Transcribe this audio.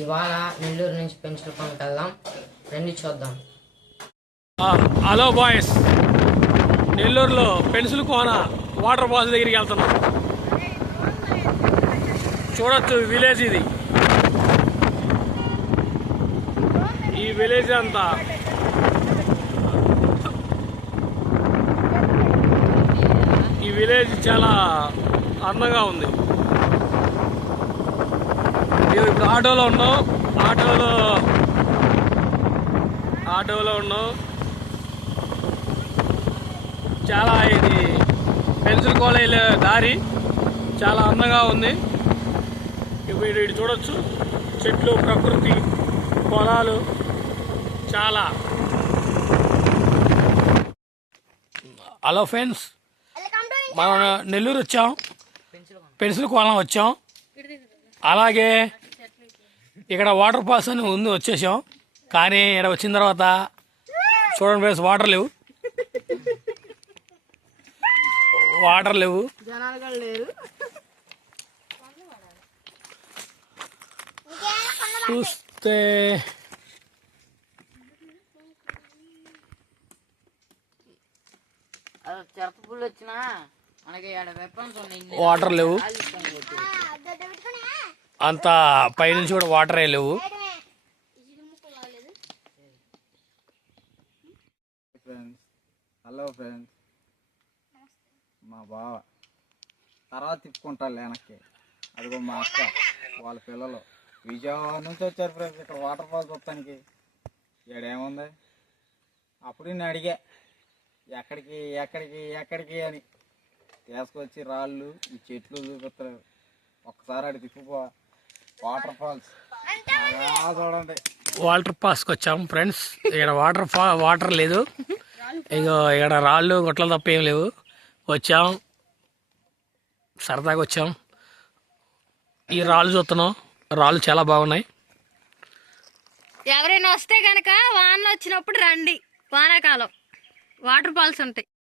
ఇవాళ నెల్లూరు నుంచి పెన్సిల్ కొనకి వెళ్దాం, రండి చూద్దాం. హలో బాయ్స్, నెల్లూరులో పెన్సిల్ కోన వాటర్ ఫాల్స్ దగ్గరికి వెళ్తున్నాం. చూడొచ్చు విలేజ్ ఇది. ఈ విలేజ్ అంతా ఈ విలేజ్ చాలా అందంగా ఉంది. ఇప్పుడు ఆటోలో ఉన్నాం. చాలా ఇది పెన్సిల్ కాలేజ్ దారి చాలా అందంగా ఉంది. ఇప్పుడు ఇటు చూడొచ్చు, చెట్లు, ప్రకృతి, పొలాలు చాలా. హలో ఫ్రెండ్స్, మనం నెల్లూరు వచ్చాం, పెన్సిల్ కోలం వచ్చాం. అలాగే ఇక్కడ వాటర్ ఫాల్స్ అని ఉంది, వచ్చేసాం. కానీ ఇక్కడ వచ్చిన తర్వాత చూడండి ఫ్రెండ్స్, వాటర్ లేవు. చూస్తే వాటర్ లేవు, అంత పైనుంచి కూడా వాటరే లేవు. హలో ఫ్రెండ్స్, మా బావ తర్వాత తిప్పుకుంటారు వెనక్కి. అదిగో మా అక్క వాళ్ళ పిల్లలు విజయవాడ నుంచి వచ్చారు ఫ్రెండ్స్ ఇక్కడ వాటర్ ఫాల్స్ చూడటానికి. ఏముంది, అప్పుడు నేను అడిగా ఎక్కడికి ఎక్కడికి ఎక్కడికి అని. తీసుకొచ్చి రాళ్ళు, ఈ చెట్లు చూపిస్తారు. ఒక్కసారి అడి తిప్పుకో వాటర్ ఫాల్స్ చూడండి. వాటర్ ఫాల్స్కి వచ్చాం ఫ్రెండ్స్. ఇక్కడ వాటర్ లేదు, ఇక్కడ రాళ్ళు గొట్టలు తప్ప ఏం లేవు. వచ్చాం, సరదాగా వచ్చాం. ఈ రాళ్ళు చూస్తున్నాం, రాళ్ళు చాలా బాగున్నాయి. ఎవరైనా వస్తే కనుక వానలు వచ్చినప్పుడు రండి. వానాకాలం వాటర్ ఫాల్స్ ఉంటాయి.